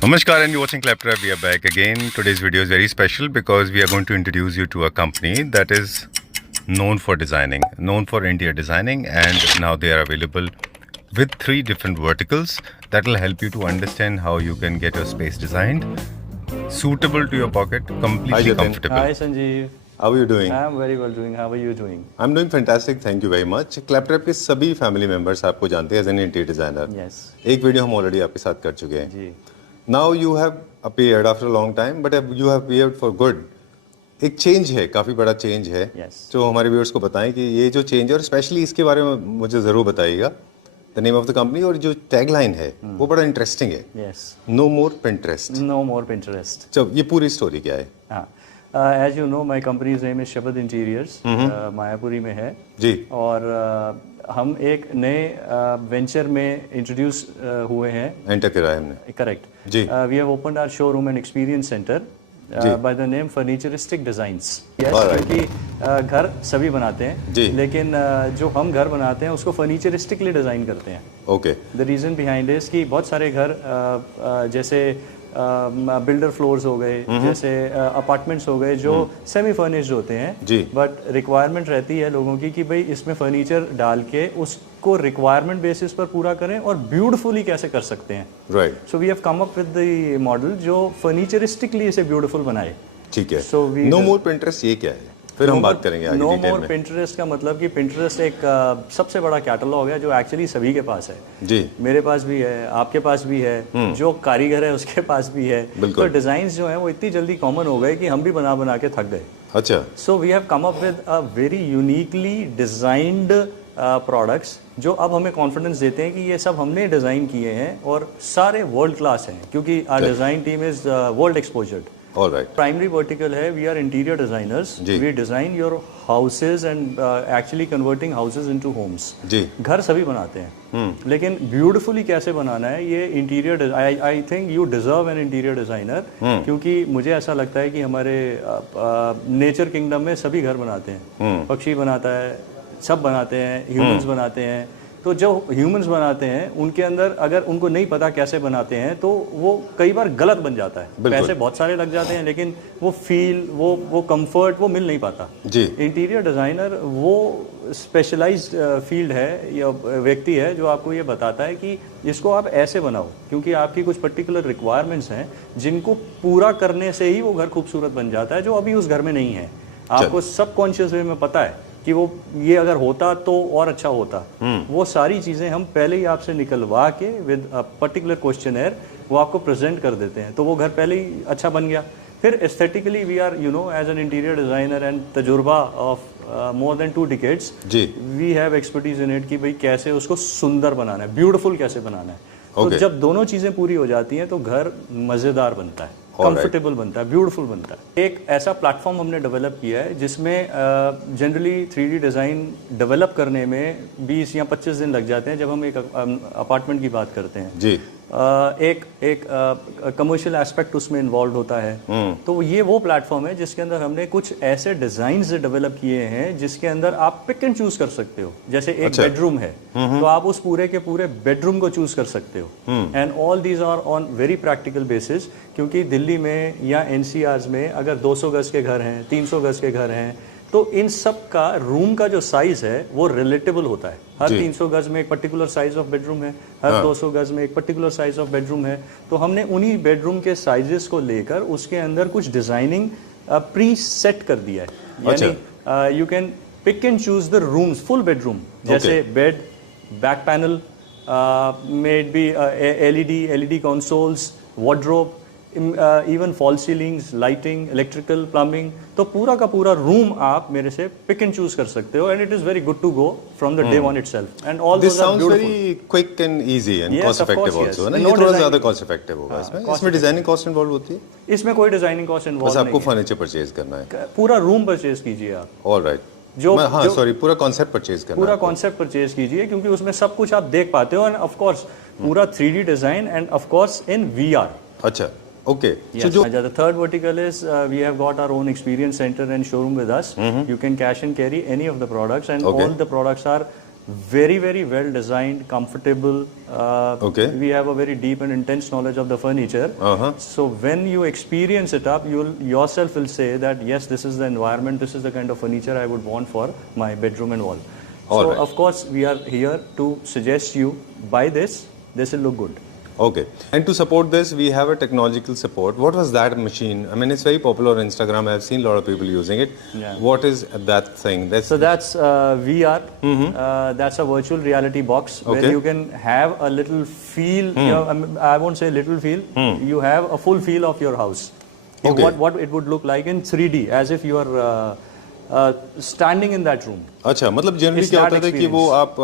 Namaskar and you're watching Claptrap. We are back again. Today's video is very special because we are going to introduce you to a company that is known for designing, known for interior designing, and now they are available with 3 different verticals that will help you to understand how you can get your space designed, suitable to your pocket, completely comfortable. Hi Sanjeev. How are you doing? I'm very well doing. How are you doing? I'm doing fantastic. Thank you very much. Claptrap के सभी family members आपको जानते हैं as an interior designer. Yes. एक video हम already आपके साथ कर चुके हैं. जी. Now you have appeared after a long time but you have appeared for good. एक चेंज है, काफ़ी बड़ा चेंज है. Yes. जो हमारे व्यूअर्स को बताएं कि ये जो चेंज है और स्पेशली इसके बारे में मुझे ज़रूर बताइएगा. The name of the company और जो टैगलाइन है वो बड़ा इंटरेस्टिंग है. Yes. No more Pinterest. No more Pinterest. चलो ये पूरी स्टोरी क्या है? हाँ. As you know, my company's name is शबद इंटीरियर्स. मायापुरी में है. जी. और हम एक नए वेंचर में इंट्रोड्यूस हुए हैं. एंटर करा है हमने. करेक्ट. जी. We have opened our showroom and experience centre by the name furnituristic designs. क्योंकि घर सभी बनाते हैं. जी. लेकिन जो हम घर बनाते हैं उसको फर्नीचरिस्टिकली डिजाइन करते हैं. Okay. The reason behind is कि बहुत सारे घर जैसे बिल्डर फ्लोर्स हो गए, जैसे अपार्टमेंट्स हो गए जो सेमी फर्निश्ड होते हैं. जी. बट रिक्वायरमेंट रहती है लोगों की कि भाई इसमें फर्नीचर डाल के उसको रिक्वायरमेंट बेसिस पर पूरा करें और ब्यूटीफुली कैसे कर सकते हैं. Right. So we have come up with the model जो फर्नीचरिस्टिकली इसे ब्यूटीफुल बनाए. ठीक है. So we no more Pinterest ये क्या है? फिर हम बात करेंगे आगे नो डिटेल मोर में. पिंटरेस्ट का मतलब कि पिंटरेस्ट एक सबसे बड़ा कैटलॉग है जो एक्चुअली सभी के पास है. जी. मेरे पास भी है, आपके पास भी है, जो कारीगर है उसके पास भी है. बिल्कुल. तो डिजाइन जो है वो इतनी जल्दी कॉमन हो गए कि हम भी बना बना के थक गए. अच्छा. So we have come up with a very uniquely designed products जो अब हमें कॉन्फिडेंस देते हैं कि ये सब हमने डिज़ाइन किए हैं और सारे वर्ल्ड क्लास हैं क्योंकि our design team is world exposed. All right. Primary vertical है, we are interior designers. We design your houses and actually converting houses into homes. जी. घर सभी बनाते हैं लेकिन ब्यूटीफुली कैसे बनाना है ये interior. I think you deserve an interior designer क्योंकि मुझे ऐसा लगता है कि हमारे नेचर किंगडम में सभी घर बनाते हैं. पक्षी बनाता है, सब बनाते हैं, ह्यूमंस बनाते हैं. तो जो ह्यूमंस बनाते हैं उनके अंदर अगर उनको नहीं पता कैसे बनाते हैं तो वो कई बार गलत बन जाता है. पैसे बहुत सारे लग जाते हैं लेकिन वो फील, वो कंफर्ट वो मिल नहीं पाता. जी. इंटीरियर डिज़ाइनर वो स्पेशलाइज्ड फील्ड है या व्यक्ति है जो आपको ये बताता है कि इसको आप ऐसे बनाओ क्योंकि आपकी कुछ पर्टिकुलर रिक्वायरमेंट्स हैं जिनको पूरा करने से ही वो घर खूबसूरत बन जाता है जो अभी उस घर में नहीं है. आपको सबकॉन्शियस वे में पता है कि वो ये अगर होता तो और अच्छा होता. वो सारी चीज़ें हम पहले ही आपसे निकलवा के विद अ पर्टिकुलर क्वेश्चनर वो आपको प्रेजेंट कर देते हैं तो वो घर पहले ही अच्छा बन गया. फिर aesthetically we are you know as an interior designer and तजुर्बा ऑफ मोर देन 2 decades. जी. वी हैव एक्सपर्टीज इन इट कि भाई कैसे उसको सुंदर बनाना है, ब्यूटीफुल कैसे बनाना है. तो जब दोनों चीज़ें पूरी हो जाती हैं तो घर मज़ेदार बनता है, कंफर्टेबल बनता है, ब्यूटीफुल बनता है. एक ऐसा प्लेटफॉर्म हमने डेवलप किया है जिसमें जनरली 3D डिज़ाइन डेवलप करने में 20 या 25 दिन लग जाते हैं जब हम एक अपार्टमेंट की बात करते हैं. जी. एक कमर्शियल एस्पेक्ट उसमें इन्वॉल्व होता है. तो ये वो प्लेटफॉर्म है जिसके अंदर हमने कुछ ऐसे डिजाइन्स डेवलप किए हैं जिसके अंदर आप पिक एंड चूज कर सकते हो. जैसे एक बेडरूम है तो आप उस पूरे के पूरे बेडरूम को चूज कर सकते हो. And all these are on very practical basis क्योंकि दिल्ली में या एनसीआर में अगर 200 गज के घर हैं, 300 गज के घर हैं तो इन सब का रूम का जो साइज है वो रिलेटेबल होता है. हर 300 गज में एक पर्टिकुलर साइज ऑफ बेडरूम है, हर 200 गज में एक पर्टिकुलर साइज ऑफ बेडरूम है. तो हमने उन्हीं बेडरूम के साइजेस को लेकर उसके अंदर कुछ डिजाइनिंग प्री सेट कर दिया है. यानी you can pick and choose the rooms, full bedroom जैसे bed, back panel, made be LED consoles, wardrobe, even fall ceilings, lighting, electrical, plumbing. तो पूरा का पूरा रूम आप मेरे से पिक एंड चूज कर सकते हो and it is very good to go from the day one itself. And all this sounds very quick and easy and cost effective also है ना. ये थोड़ा ज्यादा कॉस्ट इफेक्टिव होगा इसमें डिजाइनिंग कॉस्ट इन्वॉल्व होती है. इसमें कोई डिजाइनिंग कॉस्ट बस इन्वॉल्व आपको नहीं फर्नीचर परचेज करना है. है. पूरा रूम परचेज कीजिए आप. ऑलराइट. पूरा कॉन्सेप्ट परचेज करना. पूरा कॉन्सेप्ट परचेज कीजिए क्योंकि उसमें सब कुछ आप देख पाते हो एंड ऑफ कोर्स पूरा 3D design end of course in VR. अच्छा. Okay. Yes. So the third vertical is we have got our own experience center and showroom with us. You can cash and carry any of the products and all the products are very well designed, comfortable. Okay. We have a very deep and intense knowledge of the furniture. So when you experience it up, you'll yourself will say that yes, this is the environment, this is the kind of furniture I would want for my bedroom and wall. So of course we are here to suggest you buy this. This will look good. Okay. And to support this, we have a technological support. What was that machine? I mean, it's very popular on Instagram. I've seen a lot of people using it. Yeah. What is that thing? So that's VR. That's a virtual reality box where Okay. you can have a little feel. You know, I won't say little feel. You have a full feel of your house. Okay. What it would look like in 3D, as if you are standing in that room. अच्छा, मतलब generally It's क्या that होता था कि वो आप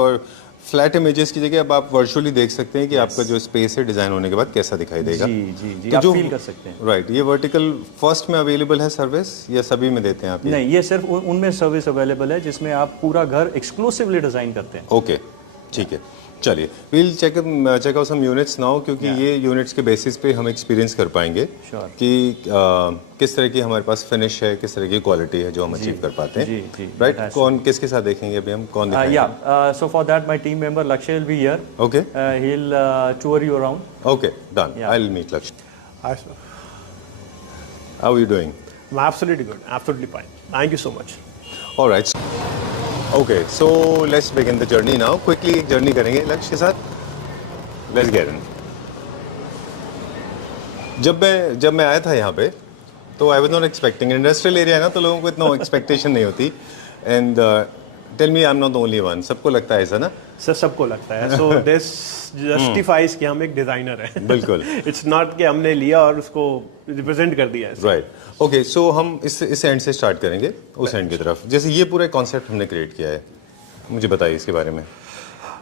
flat images की जगह अब आप वर्चुअली देख सकते हैं कि आपका जो स्पेस है डिजाइन होने के बाद कैसा दिखाई देगा। जी तो आप जो फील कर सकते हैं। राइट, ये वर्टिकल फर्स्ट में अवेलेबल है सर्विस या सभी में देते हैं आप? नहीं, ये सिर्फ उनमें सर्विस अवेलेबल है जिसमें आप पूरा घर एक्सक्लूसिवली डिजाइन करते हैं। ओके, ठीक है, चलिए we'll check out some units now, क्योंकि ये यूनिट्स के बेसिस पे हम एक्सपीरियंस कर पाएंगे Sure. कि किस तरह की हमारे पास फिनिश है, किस तरह की क्वालिटी है जो हम अचीव कर पाते हैं। जी, राइट, fantastic. कौन किसके साथ देखेंगे अभी हम, कौन दिखाएंगे? Yeah, so for that my team member Lakshya will be here. Okay He'll tour you around. Okay, done, Yeah. I will meet Lakshya. Hi, sir. How are you doing? I'm absolutely good. Absolutely fine. Thank you so much. Alright, okay, so let's begin the journey now. Quickly एक journey करेंगे लक्ष्य के साथ। लेट्स गेट इन। जब मैं आया था यहाँ पे तो I was not expecting, industrial area है ना तो लोगों को इतना एक्सपेक्टेशन नहीं होती। And tell me, I am not the only one, सबको लगता है ऐसा ना? सर सबको लगता है। सो दिस जस्टिफाइज कि हम एक डिजाइनर हैं। बिल्कुल। इट्स नॉट कि हमने लिया और उसको रिप्रेजेंट कर दिया है। राइट, ओके, सो हम इस एंड से स्टार्ट करेंगे उस एंड की तरफ। जैसे ये पूरा कॉन्सेप्ट हमने क्रिएट किया है, मुझे बताइए इसके बारे में।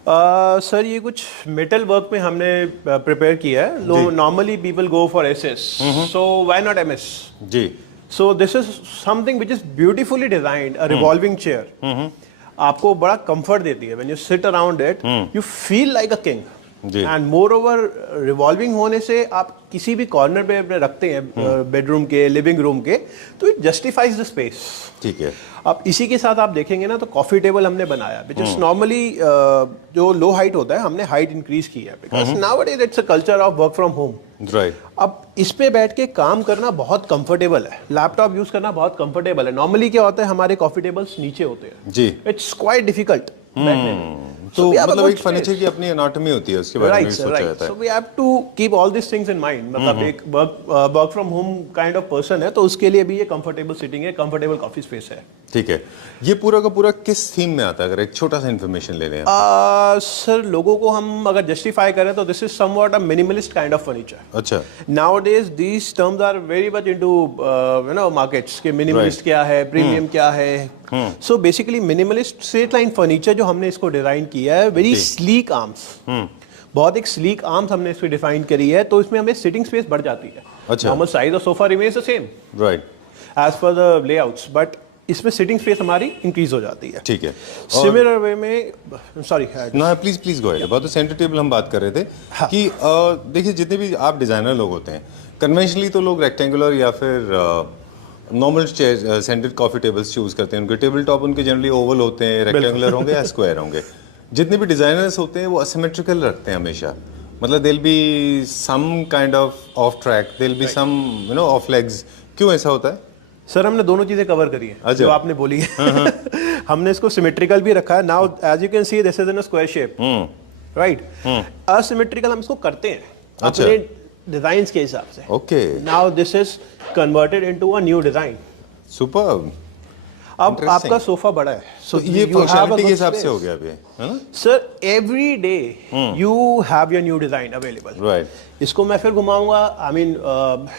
सर ये कुछ मेटल वर्क में हमने प्रिपेयर किया है। Normally people go for SS, so why not MS? जी, so this is something which is beautifully designed, a revolving chair. आपको बड़ा कंफर्ट देती है। When you sit around it you feel like a king. जी। And moreover revolving होने से आप किसी भी कॉर्नर पे अपने रखते हैं, बेडरूम के, लिविंग रूम के, तो इट जस्टिफाइज द स्पेस। ठीक है। अब इसी के साथ आप देखेंगे ना तो कॉफी टेबल हमने बनाया, विच इज नॉर्मली जो लो हाइट होता है हमने हाइट इंक्रीज की है, because nowadays it's a culture of work from home. Right, अब इस पे बैठ के काम करना बहुत कंफर्टेबल है, लैपटॉप यूज करना बहुत कंफर्टेबल है। नॉर्मली क्या होता है, हमारे कॉफी टेबल्स नीचे होते हैं। जी। इट्स क्वाइट डिफिकल्ट बैठने में। तो मतलब एक फर्नीचर की अपनी एनाटॉमी होती है, उसके बारे में भी सोचा जाता है। So we have to keep all these things in mind. मतलब एक work from home kind of person है तो उसके लिए भी ये कंफर्टेबल सिटिंग है, कंफर्टेबल कॉफी स्पेस है। ठीक है, ये पूरा का पूरा किस थीम में आता है, अगर एक छोटा सा इन्फॉर्मेशन ले लें? सर लोगों को हम अगर जस्टिफाई करें तो this is somewhat a minimalist kind of furniture. अच्छा, Nowadays these terms are very much into markets के मिनिमलिस्ट क्या है, प्रीमियम क्या है। So basically minimalist straight line furniture जो हमने इसको डिजाइन किया है, वेरी स्लीक आर्म्स, बहुत एक स्लीक आर्म्स हमने इसको डिफाइन करी है, तो इसमें हमें सिटिंग स्पेस बढ़ जाती है। अच्छा। Normal size of sofa remains the same right, as per the layouts, but इसमें सिटिंग स्पेस हमारी इंक्रीज हो जाती है। ठीक है। सिमिलर वे में, सॉरी ना please go ahead. About the centre table हम बात कर रहे थे कि देखिए जितने भी आप डिजाइनर लोग होते हैं, कन्वेंशनली तो लोग रेक्टेंगुलर या फिर normal chair centred coffee tables choose करते हैं। उनके टेबल टॉप उनके जनरली ओवल होते हैं, रेक्टेंगुलर होंगे या स्क्वायर होंगे। जितने भी डिजाइनर्स होते हैं वो असिमेट्रिकल रखते हैं हमेशा, मतलब there be some kind of track, there be some of legs. क्यों ऐसा होता है? सर हमने दोनों चीजें कवर करी है अच्छा। जो आपने बोली है। हमने इसको सिमेट्रिकल भी रखा है। Now as you can see this is in a square shape, right. Asymmetrical हम इसको करते हैं अच्छा। अपने डिजाइन्स के हिसाब से। Okay, now this is converted into a new design. Superb. अब Interesting. आपका सोफा बड़ा है, तो ये फंक्शनलिटी के हिसाब से हो गया अभी, है ना? Sir every day you have your new design available. Right. इसको मैं फिर घुमाऊंगा, आई मीन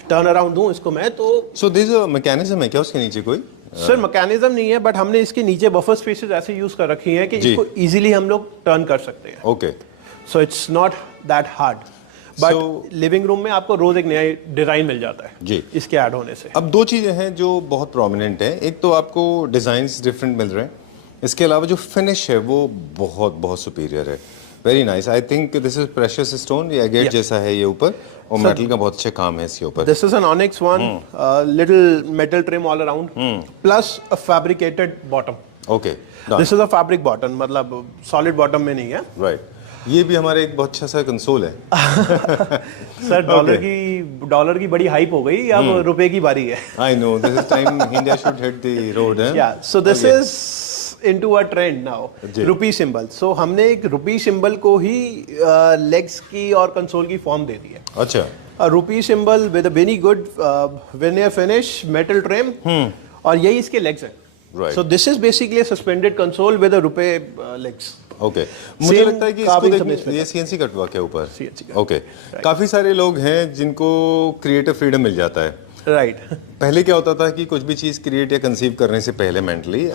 टर्न अराउंड दूं इसको मैं, तो सो दिस मैकेनिज्म है क्या उसके नीचे कोई? सर मैकेनिज्म नहीं है, बट हमने इसके नीचे बफर स्पेसेस ऐसे यूज कर रखी हैं कि जी। इसको इजीली हम लोग टर्न कर सकते हैं। Okay, so it's not that hard, but So- living room में आपको रोज एक नया डिजाइन मिल जाता है जी। इसके ऐड होने से। अब दो चीज़ें हैं जो बहुत प्रोमिनेंट हैं। एक तो आपको डिज़ाइंस डिफरेंट मिल रहे हैं, इसके अलावा जो फिनिश है वो बहुत बहुत सुपीरियर है। Very nice. I think this is precious stone, ये एगेट जैसा है ये ऊपर, और मेटल का बहुत अच्छा काम है इसके ऊपर। This is an onyx one, little metal trim all around, plus a fabricated bottom. Okay, this is a fabric bottom, मतलब सॉलिड बॉटम में नहीं है राइट। ये भी हमारे एक बहुत अच्छा सा कंसोल है। सर डॉलर की बड़ी हाइप हो गई, अब रुपए की बारी है। I know, this is time India should hit the road है। या so this is into a trend now, rupee symbol. So हमने एक रुपी सिंबल को ही लेग्स की और कंसोल की फॉर्म दे दी है। अच्छा, रुपी symbol with a very good vernier finish, metal trim, और यही इसके लेग्स हैं। Right. So this is basically a suspended console with a रुपए लेग्स। ओके, मुझे Same लगता है कि carving इसको हमने देखिए, ये सीएनसी कट वर्क है ऊपर। CNC cut. ओके, काफी सारे लोग हैं जिनको क्रिएटिव फ्रीडम मिल जाता है। राइट। पहले क्या होता था कि कुछ भी चीज़ क्रिएट या कंसीव करने से पहले मेंटली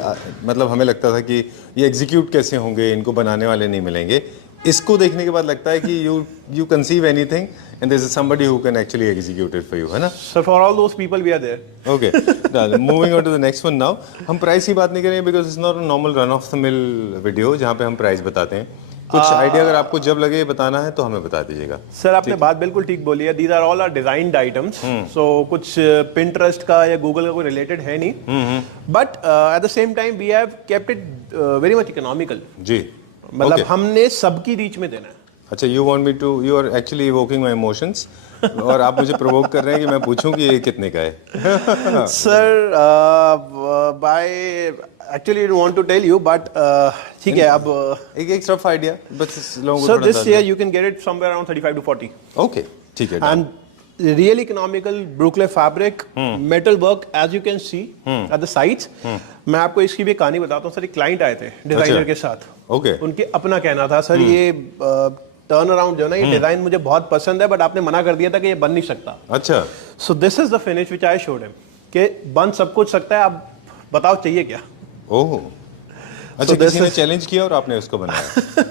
मतलब हमें लगता था कि ये एग्जीक्यूट कैसे होंगे, इनको बनाने वाले नहीं मिलेंगे। इसको देखने के बाद लगता है कि you conceive anything and there is somebody who can actually execute it for you, है ना? So for all those people we are there. Okay, moving on to the next one now. हम प्राइस की बात नहीं करेंगे because it's not a normal run of the mill video जहाँ पे हम प्राइस बताते हैं। कुछ आइडिया अगर आपको जब लगे बताना है तो हमें बता दीजिएगा। सर आपने बात बिल्कुल ठीक बोली है, these are all are designed items, so कुछ पिंटरेस्ट का या गूगल का कोई रिलेटेड है नहीं, but at the same time we have kept it very much economical. जी, मतलब Okay. हमने सबकी रीच में देना है। अच्छा, you are actually evoking my emotions और आप मुझे प्रोवोक कर रहे हैं कि मैं पूछूं कि ये कितने का है। Sir by actually I want to tell you, but ठीक है, अब एक रफ आइडिया बस लोगों को सर थोड़ा दिस अंदाजा। Year you can get it somewhere around 35 to 40 okay, ठीक है। and real economical Brooklyn fabric, metal work as you can see at the sides। मैं आपको इसकी भी कहानी बताता हूँ सर। एक क्लाइंट आए थे डिजाइनर के साथ। ओके, उनके अपना कहना था, सर ये टर्न अराउंड जो है ना, ये डिजाइन मुझे बहुत पसंद है, बट आपने मना कर दिया था कि ये बन नहीं सकता। अच्छा, सो this is the finish which I showed him कि बन सब कुछ सकता है, आप बताओ चाहिए क्या। ओह, अच्छा, this किसी ने is- चैलेंज किया और आपने उसको बनाया।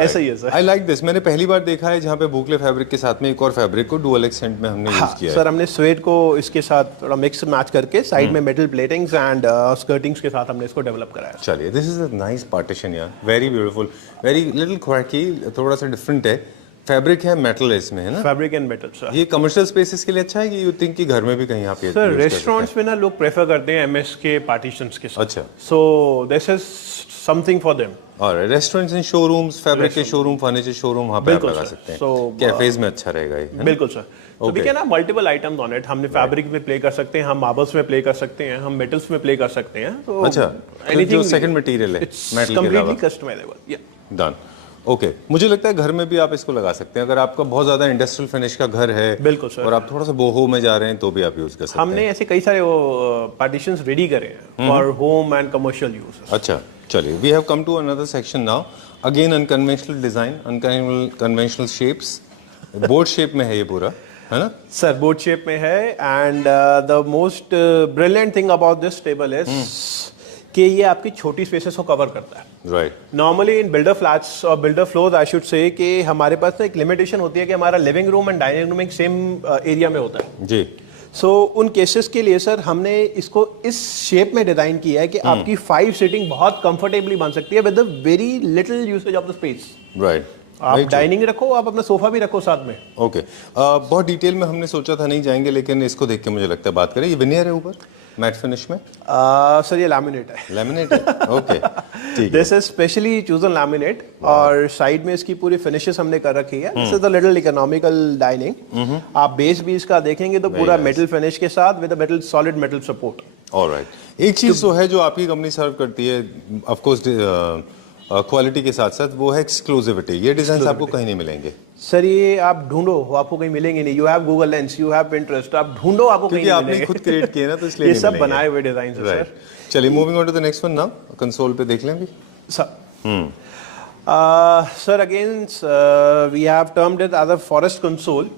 ऐसा ही है सर। I like this. मैंने पहली बार देखा है जहाँ पे बुकले फैब्रिक के साथ में एक और फैब्रिक को डुअल एक्सेंट में हमने यूज किया है। सर हमने स्वेट को इसके साथ थोड़ा मिक्स मैच करके साइड में मेटल प्लेटिंग्स एंड स्कर्टिंग्स के साथ हमने इसको डेवलप कराया। चलिए, this is a nice partition यार, वेरी ब्यूटीफुल, वेरी लिटिल क्वार्की, थोड़ा सा डिफरेंट है। फैब्रिक है, मेटल है इसमें, है ना? Fabric and metal sir. ये कमर्शियल स्पेसेस के लिए अच्छा है कि यू थिंक कि घर में भी कहीं आप ये सर use कर रेस्टोरेंट्स में ना लोग प्रेफर करते हैं एमएस के पार्टीशंस के साथ। अच्छा। सो this is something for them. सकते हैं? और रेस्टोरेंट्स एंड शोरूम्स, फैब्रिक के शोरूम, फर्नीचर शोरूम, वहाँ पे आप बिल्कुल लगा सर। सकते हैं। So, कैफेज में अच्छा रहेगा ये, है ना? बिल्कुल सर। तो we can have multiple items on it. हमने फैब्रिक में प्ले कर सकते हैं, हम मार्बल्स में प्ले कर सकते हैं, हम मेटल्स में प्ले कर सकते हैं। तो अच्छा, तो जो second material है, इट्स metal के कंप्लीटली अलावा। कस्टमाइजेबल। या डन। ओके, मुझे लगता है घर में भी आप इसको लगा सकते हैं अगर आपका बहुत ज्यादा इंडस्ट्रियल फिनिश का घर है। बिल्कुल सर। और आप थोड़ा सा बोहो में जा रहे हैं तो भी आप यूज कर सकते हैं। हमने ऐसे कई सारे पार्टीशंस रेडी करे हैं for home and commercial use. अच्छा, चलिए, we have come to another section now. Again unconventional design, unconventional shapes, board shape में है ये पूरा, है ना? सर बोर्ड शेप में है and the most brilliant thing about this table is कि ये आपकी छोटी स्पेसेस को कवर करता है। Right, normally in builder flats और builder floors I should say कि हमारे पास ना एक लिमिटेशन होती है कि हमारा living room and dining room एक सेम एरिया में होता है। जी, सो उन केसेस के लिए सर हमने इसको इस शेप में डिजाइन किया है कि आपकी 5 सीटिंग बहुत कंफर्टेबली बन सकती है with a very little usage of the space. Right, आप डाइनिंग रखो, आप अपना सोफा भी रखो साथ में। ओके। बहुत डिटेल में हमने सोचा था नहीं जाएंगे, लेकिन इसको देख के मुझे लगता है बात करें। ये विनियर है ऊपर मैट फिनिश में, सर ये लैमिनेट है। लैमिनेट है, ओके, ठीक है। This is specially chosen laminate और साइड में इसकी पूरी फिनिशेस हमने कर रखी है। This is the little economical dining. आप बेस भी इसका देखेंगे तो पूरा मेटल फिनिश के साथ with metal solid metal support. Alright, एक चीज तो है जो आपकी कंपनी सर्व करती है ऑफ कोर्स क्वालिटी के साथ साथ, वो है एक्सक्लूसिविटी। ये डिजाइन आपको कहीं नहीं मिलेंगे सर, ये आप ढूंढो, आपको कहीं मिलेंगे नहीं। You have Google lens, you have Pinterest, आप ढूंढो, आपको कहीं क्योंकि नहीं आपने मिलेंगे। खुद क्रिएट किए ना, तो इसलिए ये नहीं सब मिलेंगे। बनाए हुए डिजाइन है राइट, सर। चलिए, moving on to the next one now. Console पे देख लें भी sir sir again we have termed it as a forest console.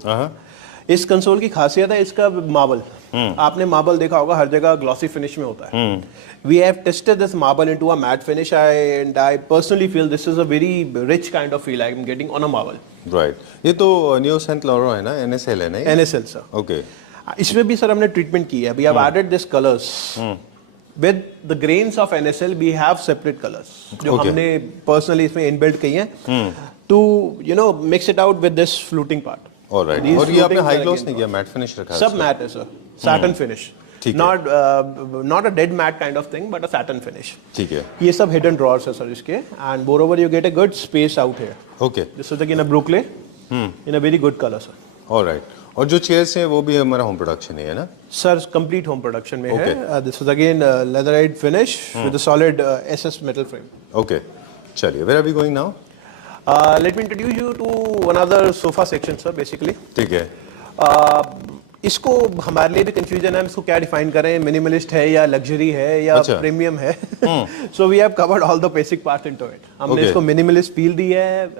इस कंसोल की खासियत है इसका मार्बल। आपने मार्बल देखा होगा, हर जगह ग्लॉसी फिनिश में होता है। We have tested this marble into a matte finish and I personally feel this is a very rich kind of feel I am getting on a marble. Right, ये तो new Saint लॉरो है ना, NSL है ना? NSL sir. Okay, इसमें भी sir हमने treatment की है। We have added this colours with the grains of NSL. We have separate colours जो Okay. हमने पर्सनली इसमें इनबिल्ट की हैं to you know mix it out with this fluting part. Alright. These और ये आपने floating high are gloss again नहीं किया, मैट फिनिश रखा है सब इसमें? मैट है सर, सैटिन फिनिश। ठीक है। Not a dead matte kind of thing but a satin finish. ठीक है। ये सब हिडन ड्रॉर्स है सर इसके, and moreover you get a good space out here. Okay. This is again a Brooklyn a very good colour sir. Alright, और जो chairs हैं वो भी हमारा होम प्रोडक्शन है ना? सर कंप्लीट होम प्रोडक्शन में है। This is again leatherite finish with a solid SS metal frame. Okay, चलिए, where are we going now? Let me introduce you to one other sofa section sir basically. ठीक है। इसको हमारे लिए भी confusion है, हम इसको क्या डिफाइन करें, मिनिमलिस्ट है या लग्जरी है या अच्छा। प्रीमियम है। So we have covered all the basic parts into it. हमने Okay. इसको मिनिमलिस्ट फील दी है,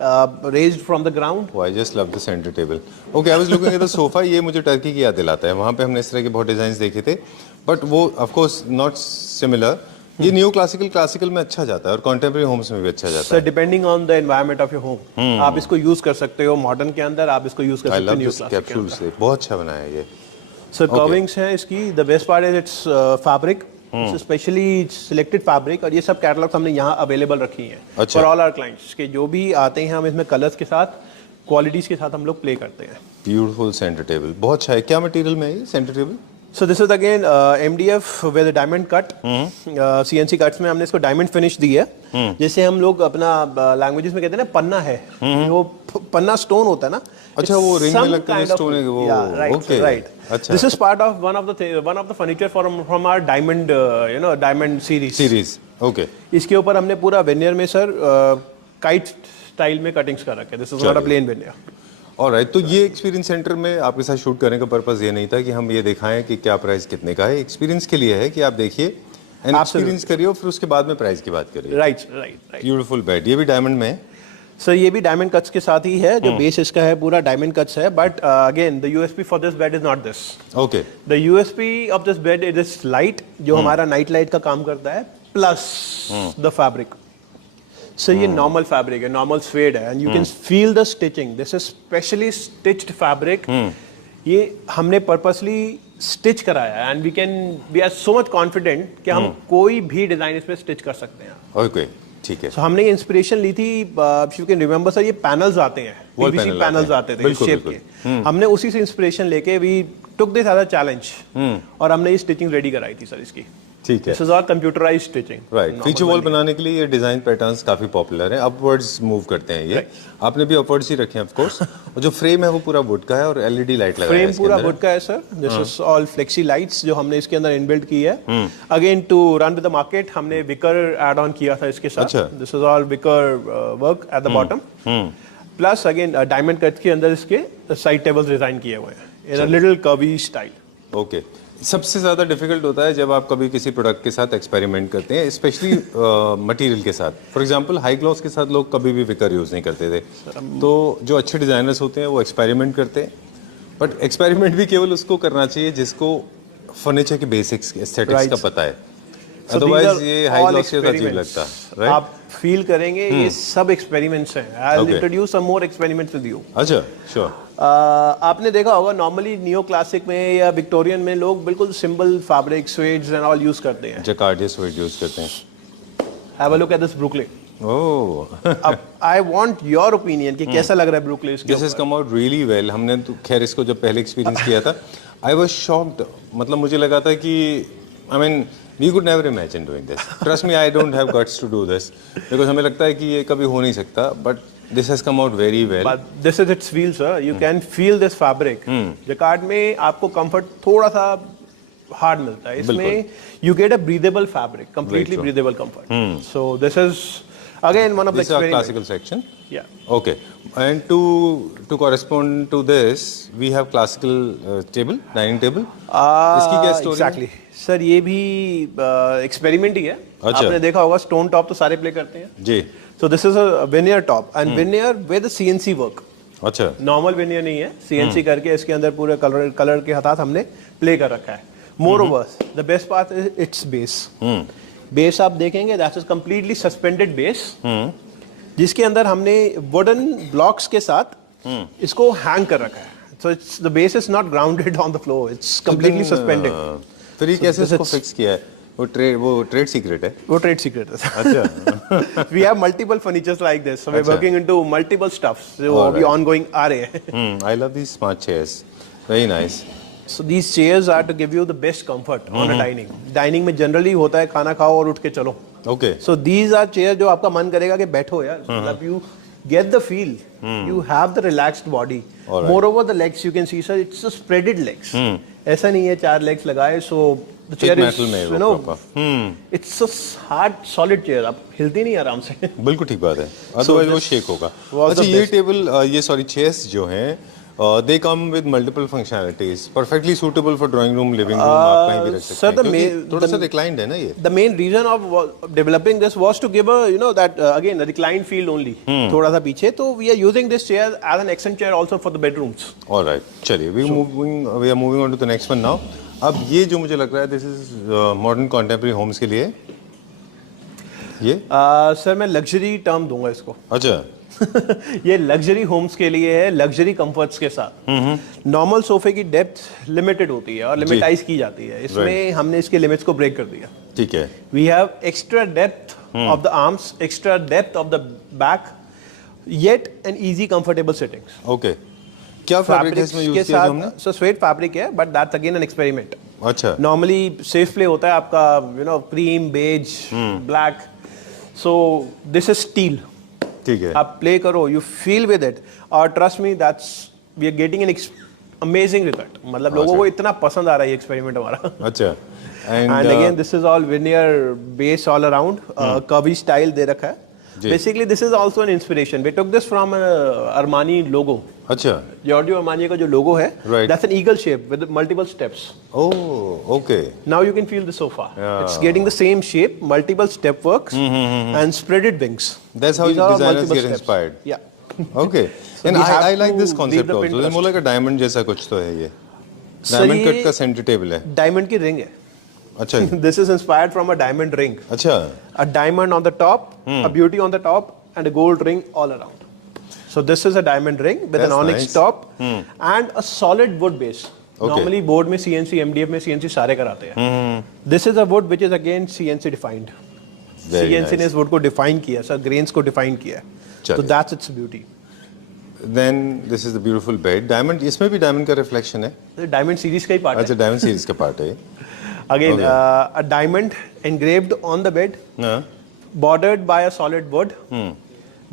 raised from the ground. Oh, I just love the center table. Okay, I was looking at the sofa. ये मुझे Turkey की याद दिलाता है। वहाँ पे हमने इस तरह के बहुत डिजाइन देखे थे, बट वो ऑफ कोर्स नॉट सिमिलर। ये न्यू क्लासिकल में अच्छा जाता है और कॉन्टेम्परेरी होम्स में भी अच्छा जाता सर है। Depending on the environment of your home, आप इसको यूज कर सकते हो मॉडर्न के अंदर, आप इसको यूज कर आई सकते हो लव न्यू दिस क्लासिक के अंदर। कैप्सूल्स, बहुत अच्छा बनाया है ये। सर कर्विंग्स है इसकी। The best part is it's fabric, specially selected fabric, और ये सब कैटलॉग्स हमने यहाँ अवेलेबल रखी हैं अच्छा। फॉर ऑल आवर क्लाइंट्स के जो भी आते हैं। हम इसमें कलर्स के साथ, क्वालिटीज के साथ हम लोग प्ले करते हैं। ब्यूटीफुल सेंटर टेबल, बहुत अच्छा है। क्या मटेरियल में है ये centre table? So this is again MDF with diamond cut. CNC cuts में हमने इसको डायमंड फिनिश दी है। जैसे हम लोग अपना लैंग्वेजेस में कहते हैं ना पन्ना है, वो पन्ना स्टोन होता है ना। अच्छा, वो रिंग में लगता है स्टोन है वो। Okay, right. अच्छा, this is part of one of the furniture from our diamond diamond series. Okay. इसके ऊपर हमने पूरा वेनियर में सर काइट स्टाइल में कटिंग्स कर रखे। This is not a plain veneer. Alright, तो ये एक्सपीरियंस सेंटर में आपके साथ शूट करने का पर्पस ये नहीं था कि हम ये दिखाएं कि क्या प्राइस कितने का है। एक्सपीरियंस के लिए है कि आप देखिए एंड एक्सपीरियंस करिए और फिर उसके बाद में प्राइस की बात करिए। राइट। ब्यूटीफुल बेड, ये भी डायमंड में है? सर ये भी डायमंड कट्स के साथ ही है। जो बेस इसका है पूरा डायमंड कट्स है, but again the USP for this bed is not this. Okay. The USP of this bed is this light, जो हमारा नाइट लाइट का काम करता है, प्लस द फैब्रिक। सर ये नॉर्मल फैब्रिक है, नॉर्मल स्वेड है, and you can feel the stitching. This is specially stitched fabric. ये हमने पर्पसली स्टिच कराया है, and we are so much confident कि हम कोई भी डिजाइन इसमें स्टिच कर सकते हैं। ओके, ठीक है। So, हमने ये इंस्पिरेशन ली थी, यू कैन रिमेंबर सर, ये पैनल्स आते हैं, Wall पीवीसी panel पैनल्स आते आते हैं। थे इस बिल्कुल, शेप के। हमने उसी से इंस्पिरेशन लेके we took this as a challenge, और हमने ये स्टिचिंग रेडी कराई थी सर इसकी। ठीक है। This is all computerised stitching. Right, feature wall बनाने के लिए ये डिजाइन पैटर्न्स काफी पॉपुलर है, अपवर्ड्स मूव करते हैं ये। आपने भी अपवर्ड्स ही रखे हैं ऑफ कोर्स। और जो फ्रेम है वो पूरा वुड का है और एलईडी लाइट लगाया है फ्रेम इसके पूरा अंदर। वुड का है sir. This is all flexi lights जो हमने इसके अंदर इनबिल्ट की है। Again to run with the market, हमने विकर ऐड ऑन किया था इसके साथ। अच्छा। This is all wicker work at the bottom, plus again diamond cut के अंदर इसके साइड टेबल्स डिजाइन किए हुए हैं in a little curvy style. Okay. सबसे ज़्यादा डिफिकल्ट होता है जब आप कभी किसी प्रोडक्ट के साथ एक्सपेरिमेंट करते हैं, स्पेशली मटेरियल के साथ। फॉर एग्जांपल हाई ग्लॉस के साथ लोग कभी भी विकर यूज़ नहीं करते थे। तो जो अच्छे डिज़ाइनर्स होते हैं वो एक्सपेरिमेंट करते हैं, बट एक्सपेरिमेंट भी केवल उसको करना चाहिए जिसको फर्नीचर के बेसिक्स एस्थेटिक्स का पता है। So these अदरवाइज are ये हाई all ग्लॉस के साथ अजीब experiments. लगता है, राइट? आप फील करेंगे ये सब एक्सपेरिमेंट्स हैं। I will Okay. Introduce some more experiments with you. अच्छा, श्योर। आपने देखा होगा नॉर्मली नियो क्लासिक में या विक्टोरियन में लोग बिल्कुल simple fabric, suedes and all use करते हैं। जकार्डिया स्वेट यूज़ करते हैं। Have a look at this ब्रुकले। ओह, अब आई वांट योर ओपिनियन कि कैसा लग रहा है ब्रुकले इसके this has come out really well. हमने तो खैर इसको जब पहले एक्सपीरियंस किया था, आई वाज शॉक्ड। मतलब मुझे लगा था कि I mean we could never imagine doing this. Trust me, I don't have guts to do this, because हमें लगता है कि ये कभी हो नहीं सकता, but this has come out very well. But this is its feel, sir. You can feel this fabric. Jacquard में आपको कंफर्ट थोड़ा सा हार्ड मिलता है, इसमें you get a breathable fabric, completely breathable comfort. So this is again one of the This is our experiments. classical section. Yeah. Okay, and to correspond to this, we have classical table, dining table. इसकी क्या story? Exactly. Sir ये भी experiment ही है। अच्छा। आपने देखा होगा stone top तो सारे प्ले करते हैं। जी। So this is a veneer top and veneer with CNC work. अच्छा। नॉर्मल वेनियर नहीं है, CNC करके इसके अंदर पूरे कलर के साथ हमने प्ले कर रखा है। More over the best part is it's base. Base आप देखेंगे that is completely suspended base, जिसके अंदर हमने वुडन ब्लॉक्स के साथ इसको हैंग कर रखा है। So it's the base is not grounded on the floor, it's completely suspended. फिर ये कैसे इसको फिक्स किया है? वो ट्रेड सीक्रेट है? वो ट्रेड सीक्रेट है। अच्छा। We have multiple furnitures like this, so we are अच्छा। वर्किंग इनटू मल्टीपल स्टफ्स जो अभी ऑनगोइंग आ रहे हैं। I love these smart chairs, very nice. So these chairs are to give you the best comfort on a dining. Dining में generally होता है खाना खाओ और उठ के चलो. Okay. So these are chairs जो आपका मन करेगा कि बैठो यार. मतलब you get the feel. You have the relaxed body. Alright. Moreover the legs you can see sir, it's a spreaded legs. ऐसा नहीं है 4 legs लगाए so the chair is metal में है वो you know proper. it's a hard solid chair. आप हिलती नहीं आराम से. बिल्कुल ठीक बात है, अदरवाइज वो शेक होगा. अच्छा ये टेबल ये सॉरी चेयर्स जो हैं they come with multiple functionalities, perfectly suitable for drawing room, living room, आप कहीं भी रख सकते हैं क्योंकि थोड़ा सा रिक्लाइंड है ना ये. The main reason of developing this was to give a that again a reclined feel only. थोड़ा सा पीछे, तो we are using this chair as an accent chair also for the bedrooms. All right, चलिए we are moving on to the next one now. अब ये जो मुझे लग रहा है this is modern contemporary homes के लिए ये सर मैं लग्जरी टर्म दूंगा इसको. अच्छा ये लग्जरी होम्स के लिए है, लग्जरी कंफर्ट्स के साथ. नॉर्मल सोफे की डेप्थ लिमिटेड होती है और लिमिटाइज की जाती है. इसमें हमने इसके लिमिट्स को ब्रेक कर दिया. ठीक है. We have extra depth of the arms, extra depth of the back, yet an easy comfortable sittings. Okay. क्या फैब्रिक है इसमें यूज किया हमने? सो स्वेट फैब्रिक है but that's again an experiment. अच्छा. नॉर्मली सेफ प्ले होता है आपका cream, beige, black. So this is steel. ठीक है. आप प्ले करो, यू फील विद इट और trust me that's we are getting an amazing result. मतलब लोगों को इतना पसंद आ रहा है एक्सपेरिमेंट हमारा. अच्छा. And again this is all veneer base all around, curvy style दे रखा है. Basically this is also an inspiration. We took this from Armani logo. अच्छा. जॉर्जियो अरमानी का जो लोगो है that's an eagle shape with multiple steps. Oh okay. Now you can feel the sofa. It's getting the same shape, multiple step works and spreaded wings. That's how designers get inspired. Yeah. Okay. And I like this concept also. It's more like a diamond जैसा कुछ तो है ये. Diamond cut का center table है. Diamond की ring है. अच्छा. This is inspired from a diamond ring. अच्छा. A diamond on the top, a beauty on the top, and a gold ring all around. So this is a diamond ring with an onyx top and a solid wood base. Normally board में CNC, MDF में CNC सारे कराते हैं. This is a wood which is again CNC defined. CNC ने इस wood को define किया, sir grains को define किया. So that's its beauty. Then this is the beautiful bed. Diamond, इसमें भी diamond का reflection है. Diamond series का ही part है. अच्छा, diamond series का part है. Again, a diamond engraved on the bed, bordered by a solid wood.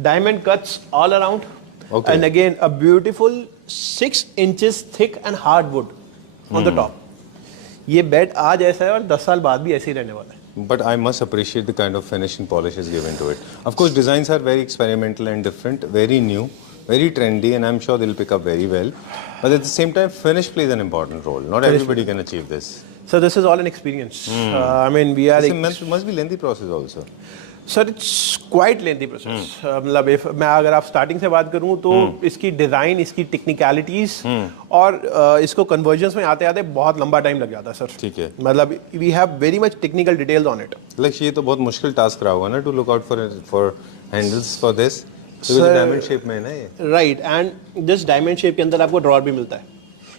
Diamond cuts all around. Okay. And again, a beautiful 6 inches thick and hard wood on the top. ये bed आज ऐसा है और 10 साल बाद भी ऐसे ही रहने वाला है. But I must appreciate the kind of finish and polish is given to it. Of course, designs are very experimental and different, very new, very trendy, and I'm sure they'll pick up very well. But at the same time, finish plays an important role. Not everybody can achieve this. So this is all an experience. I mean, we are. It must be lengthy process also. Sir, it's quite lengthy process. मतलब मैं अगर आप starting से बात करूं तो इसकी design, इसकी टेक्निकलिटीज और इसको कन्वर्जन्स में आते आते बहुत लंबा टाइम लग जाता है सर. ठीक है. मतलब we have very much technical details on it. Lakshya ये तो बहुत मुश्किल टास्क रहा होगा ना to look out for handles for this. Diamond shape में है ना ये. Right. And this diamond shape के अंदर आपको ड्रॉअर भी मिलता है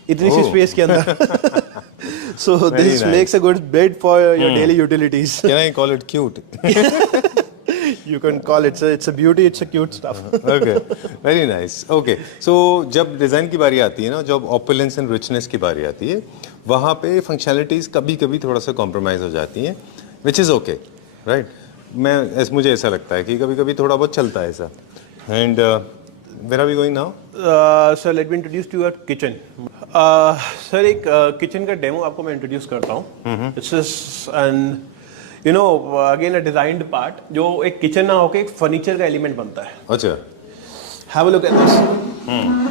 इतनी सी स्पेस के अंदर. So this makes a good bed for your daily utilities. Can I call it cute? You can call it. It's a beauty. It's a cute stuff. Okay, very nice. Okay, so जब design की बारी आती है ना, जब opulence and richness की बारी आती है, वहाँ पे functionalities कभी-कभी थोड़ा सा compromise हो जाती हैं, which is okay, right? मुझे ऐसा लगता है कि कभी-कभी थोड़ा बहुत चलता है ऐसा. And where are we going now? Sir, let me introduce to your kitchen. Sir, एक kitchen का demo आपको मैं introduce करता हूँ. This is an again a designed part जो एक kitchen ना होके एक furniture का element बनता है. अच्छा. Have a look at this.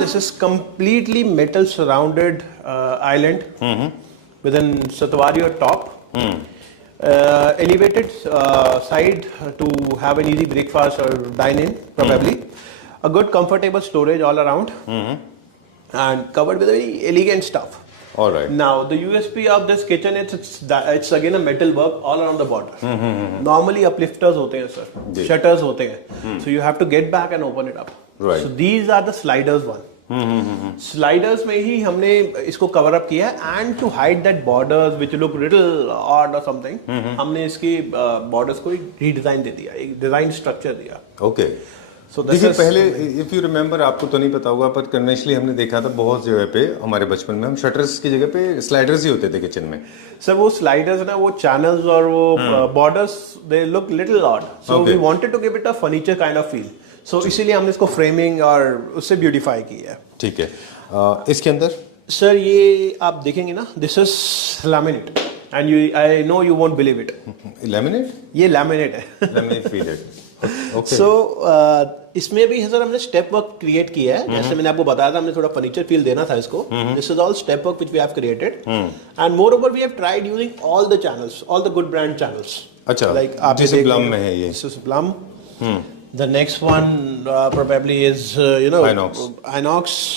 This is completely metal surrounded island with an satwario top. Elevated side to have an easy breakfast or dine in probably. A good comfortable storage all around and covered with very elegant stuff. All right. Now the USP of this kitchen it's again a metal work all around the border. Normally uplifters होते हैं sir, shutters होते हैं. So you have to get back and open it up. Right. So these are the sliders one. Sliders में ही हमने इसको cover up किया है and to hide that borders which look little odd or something, हमने इसकी borders को एक redesign दे दिया, एक design structure दिया. Okay. So this देखिए is पहले इफ यू रिमेम्बर, आपको तो नहीं पता होगा पर कन्वेंशनली हमने देखा था बहुत जगह पे हमारे बचपन में, हम शटर्स की जगह पे स्लाइडर्स ही होते थे किचन में। सर वो स्लाइडर्स ना, वो चैनल्स और वो borders, they look little odd, so we wanted to give it a furniture kind of feel, so इसीलिए हमने इसको फ्रेमिंग और उससे ब्यूटीफाई किया है। ठीक है। इसके अंदर सर ये आप देखेंगे ना, this is laminate and you, I know you won't believe it, laminate, ये लैमिनेट है। Let me feel it. Okay. So इसमें भी सर हमने स्टेप वर्क क्रिएट किया है, जैसे मैंने आपको बताया था हमने थोड़ा फर्नीचर फील देना था इसको। This is all step work which we have created and moreover we have tried using all the channels, all the good brand channels. अच्छा, लाइक आप जैसे प्लम में है ये, this is plum, the next one probably is you know INOX,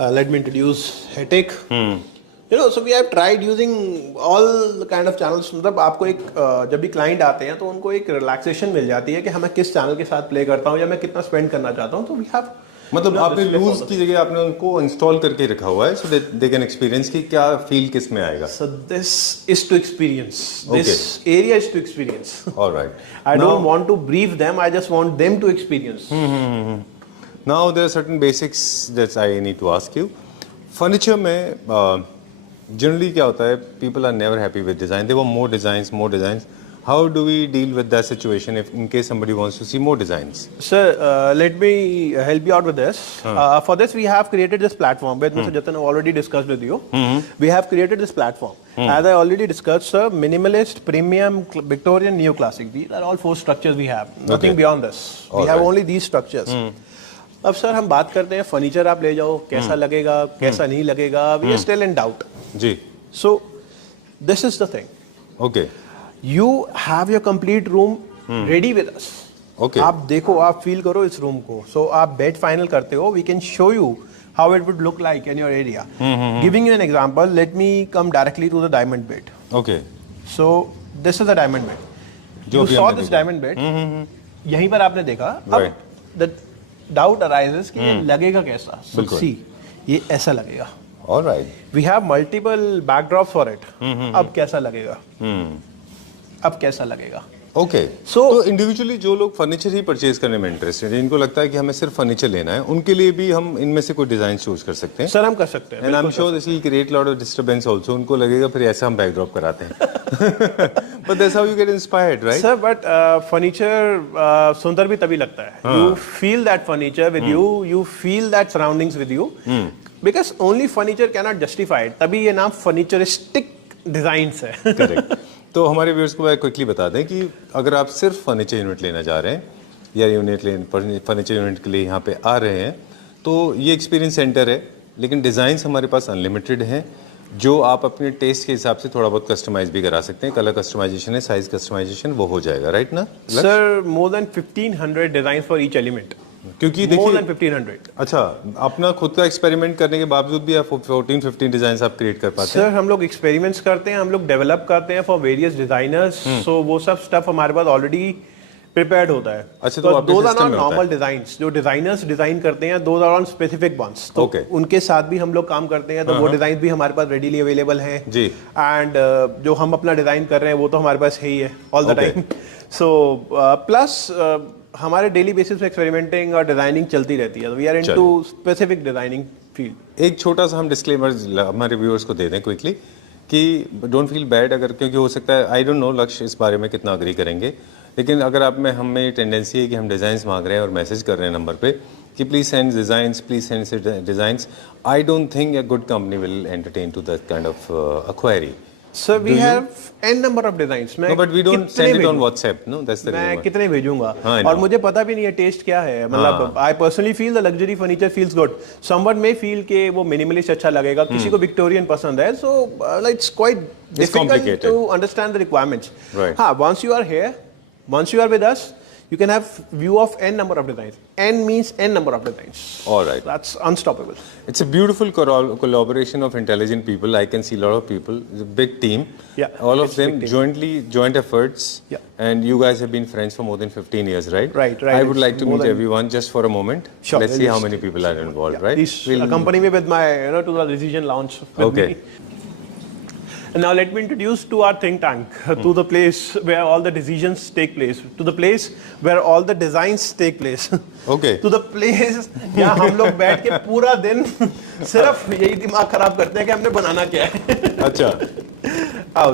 let me introduce Hettich, you know, so we have tried using all the kind of channels। मतलब आपको एक जब भी क्लाइंट आते हैं तो उनको एक रिलैक्सेशन मिल जाती है कि हमें किस चैनल के साथ प्ले करता हूँ या मैं कितना स्पेंड करना चाहता हूँ, तो वी हैव, मतलब आपने लूज की जगह आपने उनको इंस्टॉल करके रखा हुआ है, सो दे कैन एक्सपीरियंस कि क्या फील किस में आएगा। so this is to experience, this area is to experience। Alright, I don't want to brief them, I just want them to experience। Now there are certain basics that I need to ask you. Furniture में generally क्या होता है, people are never happy with design, they want more designs. How do we deal with that situation if in case somebody wants to see more designs? Sir, let me help you out with this. For this, we have created this platform with Mr. Jatin, I've already discussed with you. We have created this platform. As I already discussed, sir, minimalist, premium, Victorian, neoclassic. These are all 4 structures we have. Nothing beyond this. We have only these structures. अब sir हम बात करते हैं furniture आप ले जाओ, कैसा लगेगा, कैसा नहीं लगेगा, we are still in doubt जी। So this is the thing, okay, you have your complete room ready with us. Okay, आप देखो, आप फील करो इस रूम को, सो आप बेड फाइनल करते हो, we can show you how it would look like in your area. Giving you an example, let me come directly to the diamond bed. Okay, so this is the diamond bed, जो you भी saw हमने this देखा। Diamond bed, यहीं पर आपने देखा। अब the doubt arises कि ये लगेगा कैसा। So see, ये ऐसा लगेगा। Alright, we have multiple backdrops for it. अब कैसा लगेगा, अब कैसा लगेगा। ओके। So- तो इंडिविजुअली जो लोग फर्नीचर ही परचेज करने में इंटरेस्टेड हैं, जिनको लगता है कि हमें सिर्फ फर्नीचर लेना है, उनके लिए भी हम इनमें से कोई डिजाइन चूज कर सकते हैं। सर हम कर सकते हैं, and I am sure this will create lot of disturbance also. उनको लगेगा फिर ऐसा हम बैकड्रॉप कराते हैं, but that's how you get inspired, right? Sir but furniture सुंदर भी तभी लगता है, you feel that furniture with you, you feel that surroundings with you, because only furniture can not justify it, तभी ये नाम फर्नीचरिस्टिक डिजाइंस है। करेक्ट। तो हमारे व्यूअर्स को क्विकली बता दें कि अगर आप सिर्फ फर्नीचर यूनिट लेना चाह रहे हैं या फर्नीचर यूनिट के लिए यहाँ पे आ रहे हैं, तो ये एक्सपीरियंस सेंटर है, लेकिन डिज़ाइंस हमारे पास अनलिमिटेड हैं, जो आप अपने टेस्ट के हिसाब से थोड़ा बहुत कस्टमाइज भी करा सकते हैं। कलर कस्टमाइजेशन है, साइज कस्टमाइजेशन, वो हो जाएगा, राइट ना? Sir more than 1500 design for each element, क्योंकि मोर देखिए, देन 1500। अच्छा, अपना खुद का एक्सपेरिमेंट करने के बावजूद भी आप 14-15 डिजाइन आप क्रिएट कर पाते हैं? सर हम लोग एक्सपेरिमेंट्स करते हैं, हम लोग डेवलप करते हैं फॉर वेरियस डिजाइनर्स, सो वो सब स्टफ हमारे पास ऑलरेडी प्रिपेयर्ड होता है। अच्छा, तो आपके दोज आर system नॉट में होता है? नॉर्मल डिजाइन्स, जो डिजाइनर्स डिजाइन करते हैं, those are on specific ones, तो Okay. उनके साथ भी हम लोग काम करते हैं, तो वो डिजाइन भी हमारे पास रेडीली अवेलेबल हैं जी। एंड जो हम अपना डिजाइन कर रहे हैं वो तो हमारे पास है ही है all the Okay. Time. So plus हमारे डेली बेसिस पे एक्सपेरिमेंटिंग और डिजाइनिंग चलती रहती है, we are into specific designing field. एक छोटा सा हम डिस्क्लेमर हमारे व्यूअर्स को दे दें क्विकली कि डोंट फील बैड, अगर क्योंकि हो सकता है, आई डोंट नो लक्ष्य इस बारे में कितना अग्री करेंगे, लेकिन अगर आप में हमें टेंडेंसी है कि हम डिज़ाइंस मांग रहे हैं और मैसेज कर रहे हैं नंबर पे कि please send designs, I don't think a good company will entertain to that kind of query. Sir we have an number of designs. No, but we don't send it on WhatsApp, no? That's the मैं reason. कितने भेजूंगा, हाँ, I और know. मुझे पता भी नहीं है टेस्ट क्या है, मतलब आई personally feel the luxury furniture feels good, someone में फील के वो मिनिमलिस्ट अच्छा लगेगा, किसी को विक्टोरियन पसंद है, so it's quite difficult complicated. To understand the requirements. Right. हाँ, once you are here, once you are with us, you can have view of n number of designs. N means n number of designs. All right. That's unstoppable. It's a beautiful collaboration of intelligent people. I can see a lot of people. It's a big team. Yeah, All of it's a them big team. joint efforts. Yeah. And you guys have been friends for more than 15 years, right? Right. I would It's like to more meet than- everyone just for a moment. Sure, Let's see we'll how just- many people are involved, Yeah. right? Please accompany me with my, to the decision launch with Okay. me. Now let me introduce to our think tank, to the place where all the decisions take place, to the place where all the designs take place. Okay. To the place जहाँ हम लोग बैठ के पूरा दिन सिर्फ यही दिमाग खराब करते हैं कि हमने बनाना क्या है. अच्छा.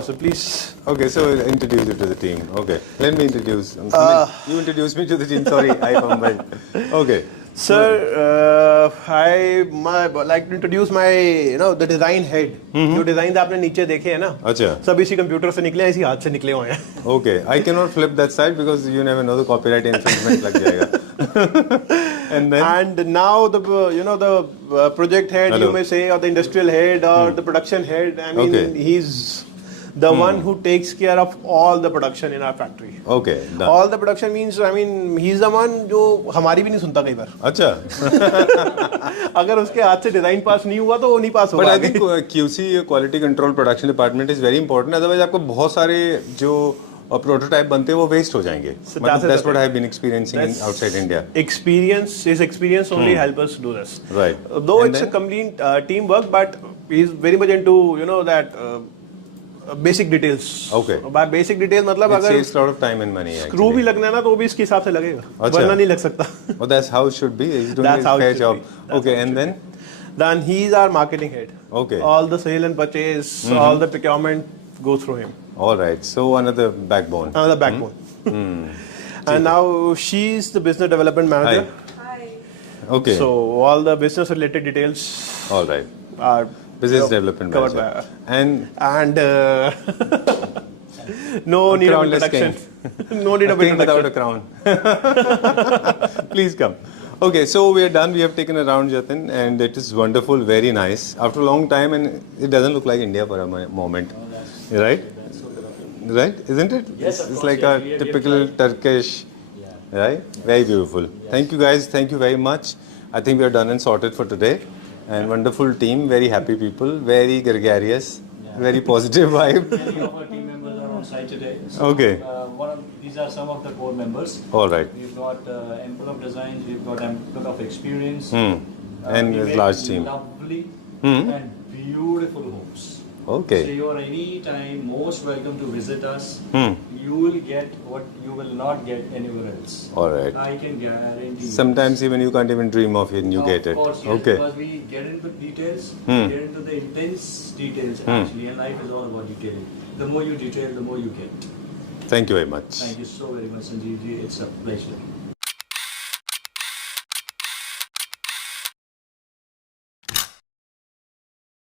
So please. Okay, so I'll introduce you to the team. Okay, let me introduce. You introduce me to the team. Sorry, I fumbled. Okay. Sir, I like to introduce my, the design head. जो design आपने नीचे देखे हैं ना, अच्छा. सब इसी computer से निकले हैं, इसी हाथ से निकले हुए हैं. Okay, I cannot flip that side because you never know the copyright infringement लग जाएगा. And now the the project head, Hello. you may say, or the industrial head, or the production head. I mean, Okay. he's the one who takes care of all the production in our factory. Okay, done. All the production means, I mean, he's the one जो हमारी भी नहीं सुनता कई बार. अच्छा. अगर उसके हाथ से डिजाइन पास नहीं हुआ तो वो नहीं पास होगा. But I think QC quality control production department is very important. Otherwise आपको बहुत सारे जो प्रोटोटाइप बनते हैं वो वेस्ट हो जाएंगे. मतलब that's what I have been experiencing in outside India. Experience only help us do this. Right. Though And it's then? a complete teamwork, but he's very much into that basic details. Okay. By basic details मतलब It अगर saves a lot of time and money. Screw भी लगना है ना तो वो भी इसके हिसाब से लगेगा. अच्छा. वरना नहीं लग सकता. Oh, that's how it should be. He's doing That's a how it fair should job. be. That's Okay, how it and should then? Then he's our marketing head. Okay. All the sale and purchase, all the procurement go through him. All right. So another backbone. Another backbone. And now she's the business development manager. Hi. Okay. So all the business related details All right. are Business development covered manager. by And no need of crownless introduction. king. No need a of king without a introduction. crown. Please come. Okay, so we are done. We have taken a round, Jatin, and it is wonderful, very nice. After a long time, and it doesn't look like India for a moment, right? Right? Isn't it? Yes, of It's course, like yes. a We are typical like- Turkish, right? Very beautiful. Thank you, guys. Thank you very much. I think we are done and sorted for today. And wonderful team, very happy people, very gregarious, very positive vibe. Many of our team members are on site today. So, Okay. These are some of the core members. All right. We've got ample of designs, we've got ample of experience. And we a make large team. Lovely and beautiful homes. Okay. So you are anytime most welcome to visit us. You will get what you will not get anywhere else. All right. I can guarantee you. Sometimes even you can't even dream of it and you get it. Of course, yes, Okay. because we get into details, we get into the intense details actually, and life is all about detailing. The more you detail, the more you get. Thank you very much. Thank you so very much, Sanjeev ji. It's a pleasure.